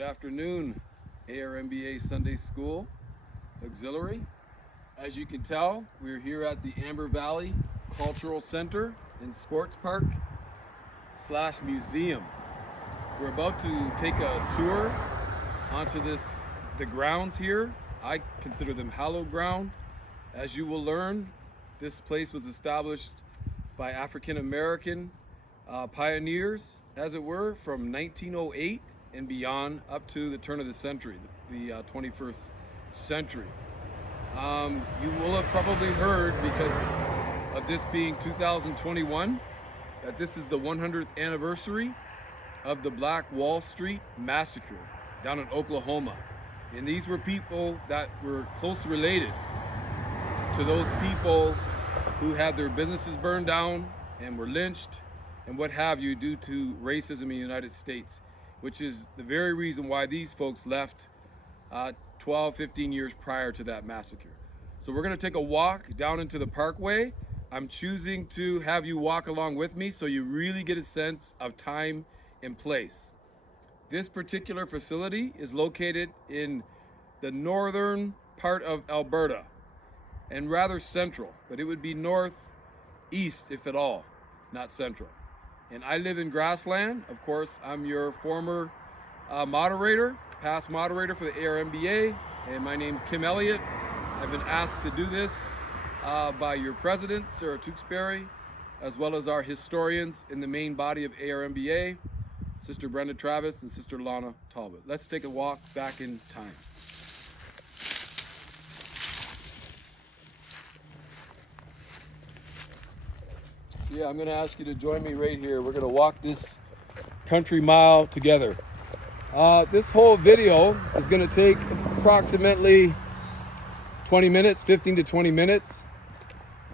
Good afternoon, ARMBA Sunday School Auxiliary. As you can tell, we're here at the Amber Valley Cultural Center and Sports Park / museum. We're about to take a tour onto the grounds here. I consider them hallowed ground. As you will learn, this place was established by African American pioneers, as it were, from 1908 and beyond up to the turn of the century, the 21st century. You will have probably heard, because of this being 2021, that this is the 100th anniversary of the Black Wall Street Massacre down in Oklahoma. And these were people that were closely related to those people who had their businesses burned down and were lynched and what have you due to racism in the United States, which is the very reason why these folks left 12, 15 years prior to that massacre. So we're gonna take a walk down into the parkway. I'm choosing to have you walk along with me so you really get a sense of time and place. This particular facility is located in the northern part of Alberta and rather central, but it would be northeast if at all, not central. And I live in Grassland. Of course, I'm your former moderator, past moderator for the ARMBA, and my name's Kim Elliott. I've been asked to do this by your president, Sarah Tewksbury, as well as our historians in the main body of ARMBA, Sister Brenda Travis and Sister Lana Talbot. Let's take a walk back in time. Yeah, I'm gonna ask you to join me right here. We're gonna walk this country mile together. This whole video is gonna take approximately 20 minutes, 15 to 20 minutes.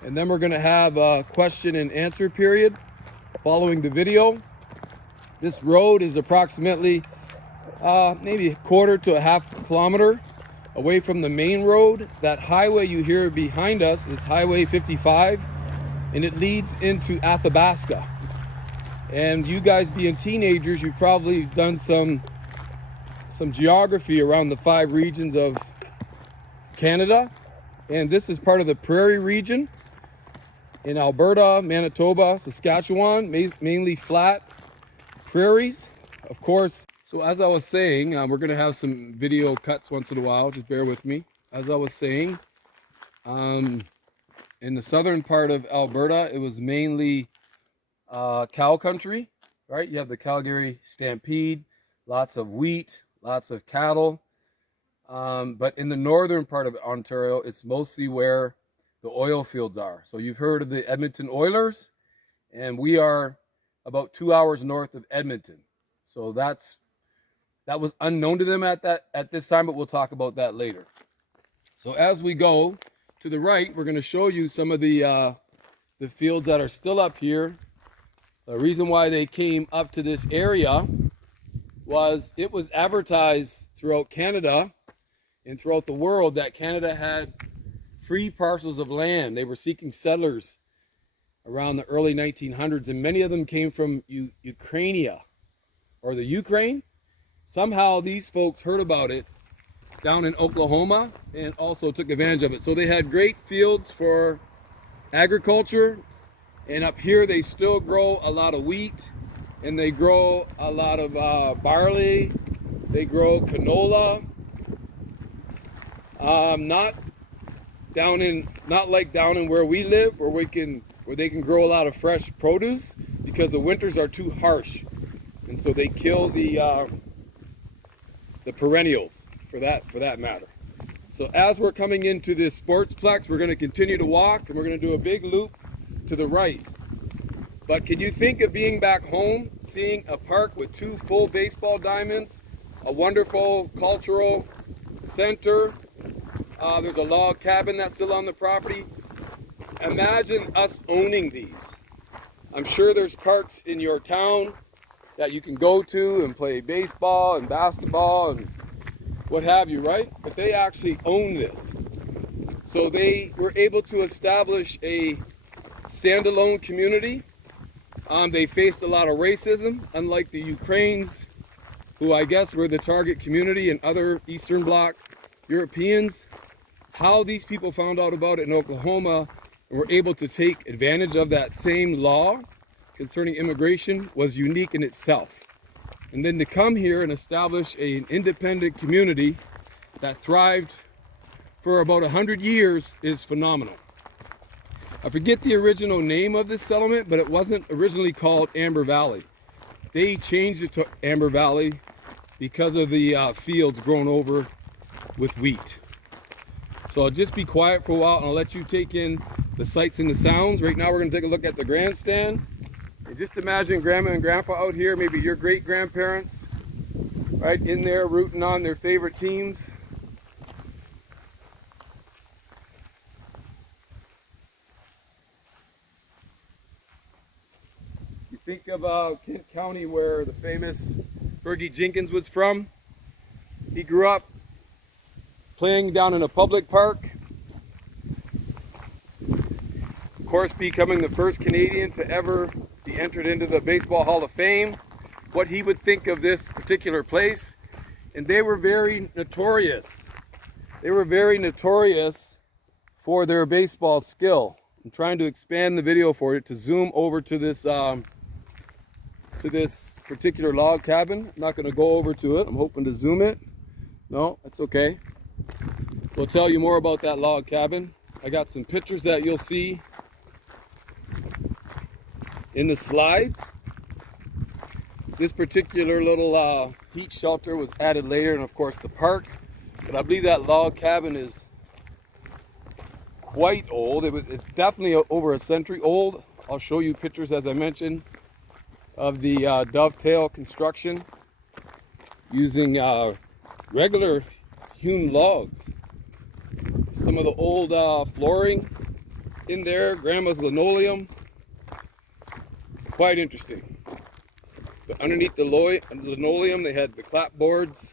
And then we're gonna have a question and answer period following the video. This road is approximately maybe a quarter to a half kilometer away from the main road. That highway you hear behind us is Highway 55. And it leads into Athabasca. And you guys being teenagers, you've probably done some geography around the 5 regions of Canada. And this is part of the prairie region in Alberta, Manitoba, Saskatchewan, mainly flat prairies, of course. So as I was saying, we're gonna have some video cuts once in a while, just bear with me. As I was saying, in the southern part of Alberta, it was mainly cow country, right? You have the Calgary Stampede, lots of wheat, lots of cattle. But in the northern part of Ontario, it's mostly where the oil fields are. So you've heard of the Edmonton Oilers, and we are about 2 hours north of Edmonton. So that was unknown to them at this time, but we'll talk about that later. So as we go to the right, we're going to show you some of the fields that are still up here. The reason why they came up to this area was it was advertised throughout Canada and throughout the world that Canada had free parcels of land. They were seeking settlers around the early 1900s, and many of them came from Ukraine or the Ukraine. Somehow these folks heard about it down in Oklahoma and also took advantage of it. So they had great fields for agriculture, and up here they still grow a lot of wheat, and they grow a lot of barley, they grow canola. Not like down in where we live, where they can grow a lot of fresh produce, because the winters are too harsh, and so they kill the perennials for that matter. So as we're coming into this sportsplex, we're going to continue to walk, and we're going to do a big loop to the right. But can you think of being back home, seeing a park with 2 full baseball diamonds, a wonderful cultural center? There's a log cabin that's still on the property. Imagine us owning these. I'm sure there's parks in your town that you can go to and play baseball and basketball and what have you, right? But they actually own this. So they were able to establish a standalone community. They faced a lot of racism, unlike the Ukrainians who I guess were the target community and other Eastern Bloc Europeans, how these people found out about it in Oklahoma and were able to take advantage of that same law concerning immigration was unique in itself. And then to come here and establish an independent community that thrived for about 100 years is phenomenal. I forget the original name of this settlement, but it wasn't originally called Amber Valley. They changed it to Amber Valley because of the fields grown over with wheat. So I'll just be quiet for a while and I'll let you take in the sights and the sounds. Right now we're going to take a look at the grandstand. And just imagine Grandma and Grandpa out here, maybe your great-grandparents, right in there rooting on their favorite teams. You think of Kent County, where the famous Fergie Jenkins was from. He grew up playing down in a public park. Of course, becoming the first Canadian to ever be entered into the Baseball Hall of Fame. What he would think of this particular place. And they were very notorious. They were very notorious for their baseball skill. I'm trying to expand the video for it to zoom over to this particular log cabin. I'm not going to go over to it. I'm hoping to zoom it. No, that's okay. We'll tell you more about that log cabin. I got some pictures that you'll see in the slides. This particular little heat shelter was added later, and of course the park. But I believe that log cabin is quite old. It's definitely over a century old. I'll show you pictures, as I mentioned, of the dovetail construction using regular hewn logs. Some of the old flooring in there, grandma's linoleum. Quite interesting. But underneath the linoleum, they had the clapboards,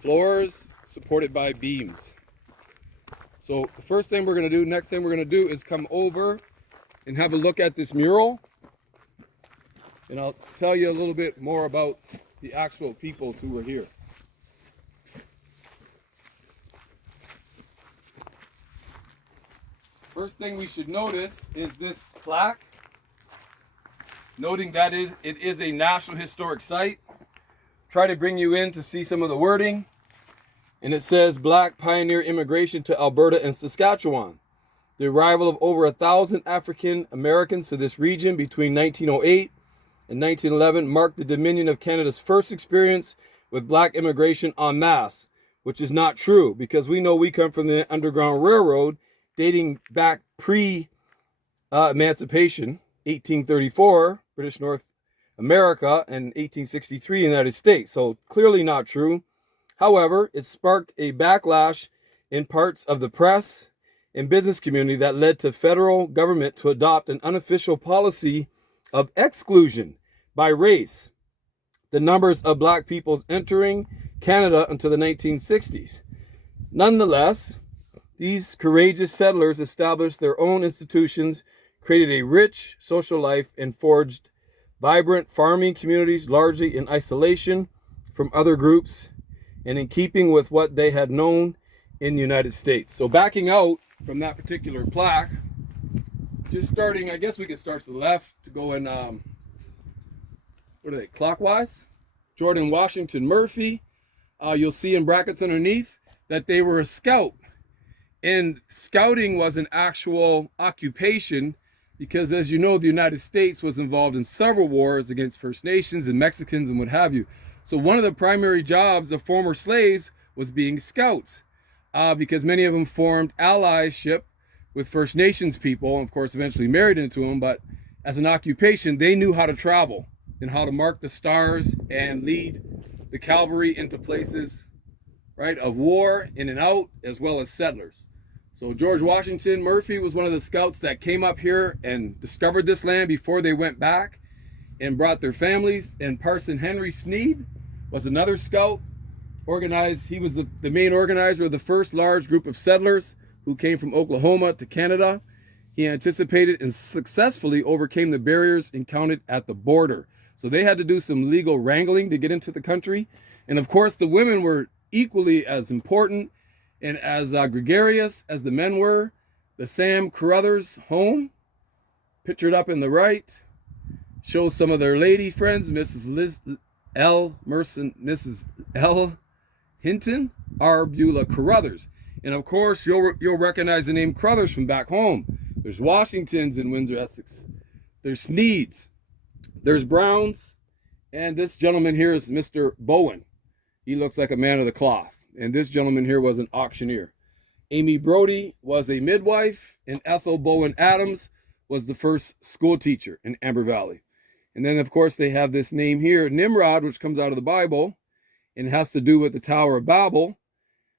floors supported by beams. So the first thing we're going to do, next thing we're going to do is come over and have a look at this mural. And I'll tell you a little bit more about the actual peoples who were here. First thing we should notice is this plaque, noting that it is a National Historic Site. Try to bring you in to see some of the wording. And it says, Black pioneer immigration to Alberta and Saskatchewan. The arrival of over 1,000 African Americans to this region between 1908 and 1911 marked the dominion of Canada's first experience with black immigration en masse, which is not true, because we know we come from the Underground Railroad dating back pre-emancipation, 1834, British North America, and 1863, United States. So clearly not true. However, it sparked a backlash in parts of the press and business community that led to federal government to adopt an unofficial policy of exclusion by race. The numbers of black peoples entering Canada until the 1960s. Nonetheless, these courageous settlers established their own institutions, created a rich social life, and forged vibrant farming communities largely in isolation from other groups and in keeping with what they had known in the United States. So backing out from that particular plaque, just starting, I guess we could start to the left to go in, what are they, clockwise? Jordan Washington Murphy. You'll see in brackets underneath that they were a scout. And scouting was an actual occupation because, as you know, the United States was involved in several wars against First Nations and Mexicans and what have you. So one of the primary jobs of former slaves was being scouts because many of them formed allyship with First Nations people, and of course eventually married into them. But as an occupation, they knew how to travel and how to mark the stars and lead the cavalry into places, right, of war in and out, as well as settlers. So George Washington Murphy was one of the scouts that came up here and discovered this land before they went back and brought their families. And Parson Henry Sneed was another scout, organized. He was the main organizer of the first large group of settlers who came from Oklahoma to Canada. He anticipated and successfully overcame the barriers encountered at the border. So they had to do some legal wrangling to get into the country. And of course, the women were equally as important and as gregarious as the men were. The Sam Carruthers home, pictured up in the right, shows some of their lady friends, Mrs. Liz L. Merson, Mrs. L. Hinton, R. Beulah Carruthers. And of course, you'll recognize the name Carruthers from back home. There's Washingtons in Windsor, Essex. There's Sneeds. There's Browns. And this gentleman here is Mr. Bowen. He looks like a man of the cloth. And this gentleman here was an auctioneer. Amy Brody was a midwife, and Ethel Bowen Adams was the first school teacher in Amber Valley. And then, of course, they have this name here, Nimrod, which comes out of the Bible and has to do with the Tower of Babel.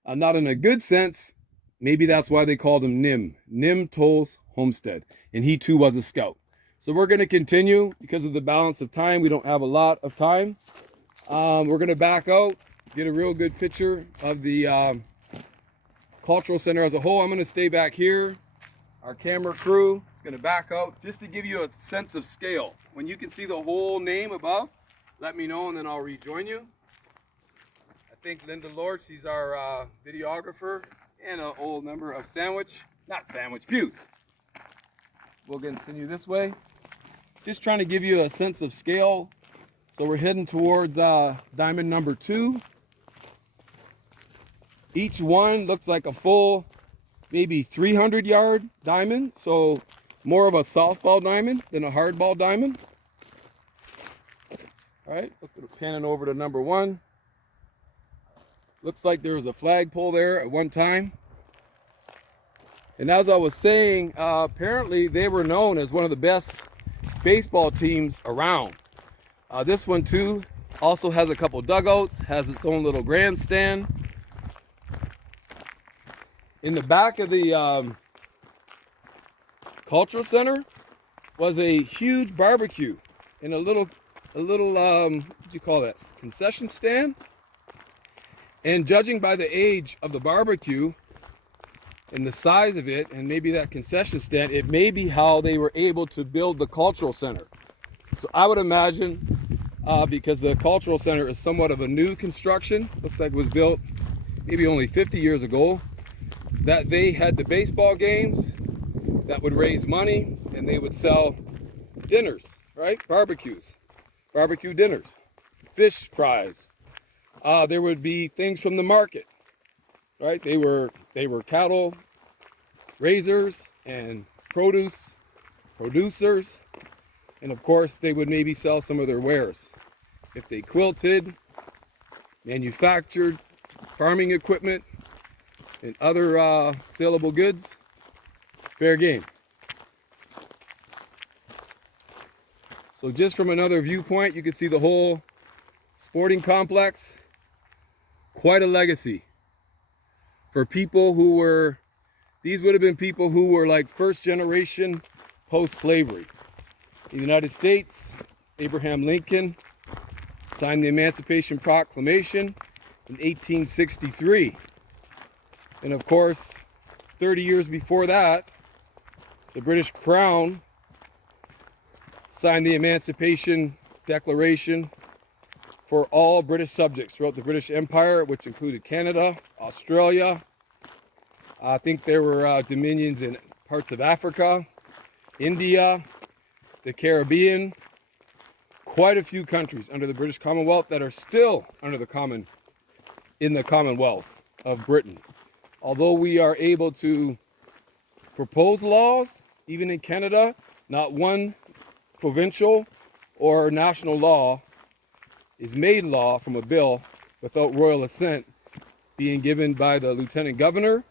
Not in a good sense. Maybe that's why they called him Nim. Nim Tolls Homestead. And he too was a scout. So we're going to continue because of the balance of time. We don't have a lot of time. We're going to back out, get a real good picture of the Cultural Center as a whole. I'm going to stay back here. Our camera crew is going to back out just to give you a sense of scale. When you can see the whole name above, let me know and then I'll rejoin you. I think Linda Lord, she's our videographer and an old member of Fuse. We'll continue this way. Just trying to give you a sense of scale. So we're heading towards diamond number 2. Each one looks like a full, maybe 300-yard diamond. So more of a softball diamond than a hardball diamond. All right, panning over to number 1. Looks like there was a flagpole there at one time. And as I was saying, apparently they were known as one of the best baseball teams around. This one too also has a couple dugouts, has its own little grandstand. In the back of the Cultural Center was a huge barbecue and a little what do you call that, concession stand. And judging by the age of the barbecue and the size of it, and maybe that concession stand, it may be how they were able to build the Cultural Center. So I would imagine, because the Cultural Center is somewhat of a new construction, looks like it was built maybe only 50 years ago, that they had the baseball games that would raise money and they would sell dinners, right? Barbecue dinners, fish fries. There would be things from the market, right? They were cattle raisers and producers, and of course they would maybe sell some of their wares. If they quilted, manufactured farming equipment, and other saleable goods, fair game. So just from another viewpoint, you can see the whole sporting complex. Quite a legacy for people who were, these would have been people who were like first generation post-slavery. In the United States, Abraham Lincoln signed the Emancipation Proclamation in 1863. And of course, 30 years before that, the British Crown signed the Emancipation Declaration for all British subjects throughout the British Empire, which included Canada, Australia. I think there were dominions in parts of Africa, India, the Caribbean, quite a few countries under the British Commonwealth that are still under the Commonwealth of Britain. Although we are able to propose laws, even in Canada, not one provincial or national law is made law from a bill without royal assent being given by the lieutenant governor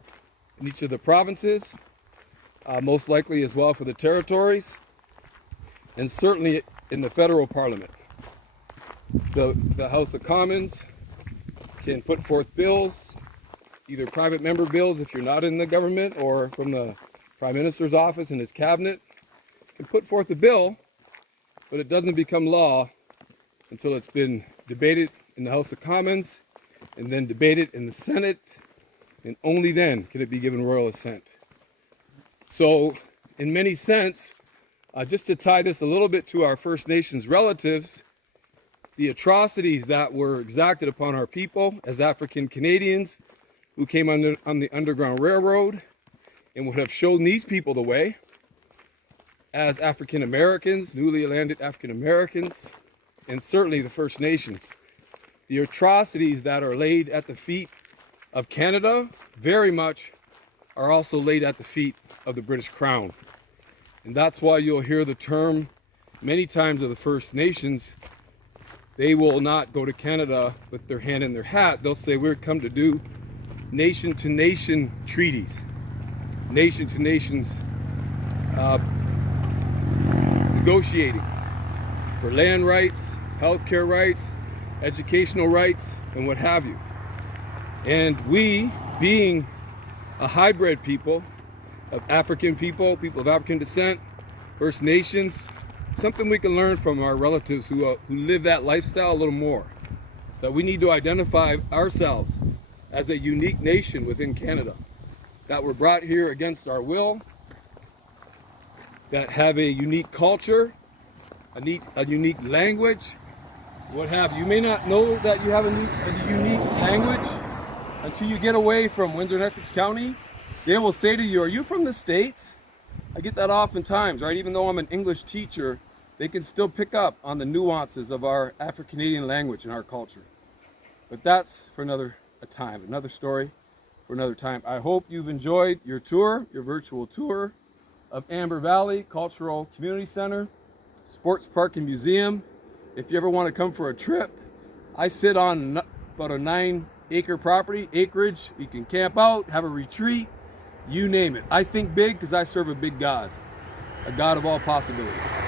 in each of the provinces, most likely as well for the territories, and certainly in the federal parliament. The House of Commons can put forth bills, either private member bills if you're not in the government, or from the Prime Minister's office and his cabinet, can put forth a bill, but it doesn't become law until it's been debated in the House of Commons and then debated in the Senate, and only then can it be given royal assent. So in many sense, just to tie this a little bit to our First Nations relatives, the atrocities that were exacted upon our people as African Canadians who came on the Underground Railroad and would have shown these people the way as African Americans, newly landed African Americans, and certainly the First Nations. The atrocities that are laid at the feet of Canada very much are also laid at the feet of the British Crown. And that's why you'll hear the term many times of the First Nations. They will not go to Canada with their hand in their hat. They'll say, we're come to do nation-to-nation treaties, nation-to-nations negotiating for land rights, healthcare rights, educational rights, and what have you. And we, being a hybrid people of African people, people of African descent, First Nations, something we can learn from our relatives who live that lifestyle a little more. That we need to identify ourselves as a unique nation within Canada, that were brought here against our will, that have a unique culture, a unique language, what have you. You may not know that you have a unique language until you get away from Windsor and Essex County. They will say to you, are you from the States? I get that oftentimes, right? Even though I'm an English teacher, they can still pick up on the nuances of our Afro-Canadian language and our culture. But that's for another time, another story for another time. I hope you've enjoyed your tour, your virtual tour of Amber Valley Cultural Community Center, Sports Park and Museum. If you ever want to come for a trip, I sit on about a 9-acre property, acreage. You can camp out, have a retreat, you name it. I think big because I serve a big God, a God of all possibilities.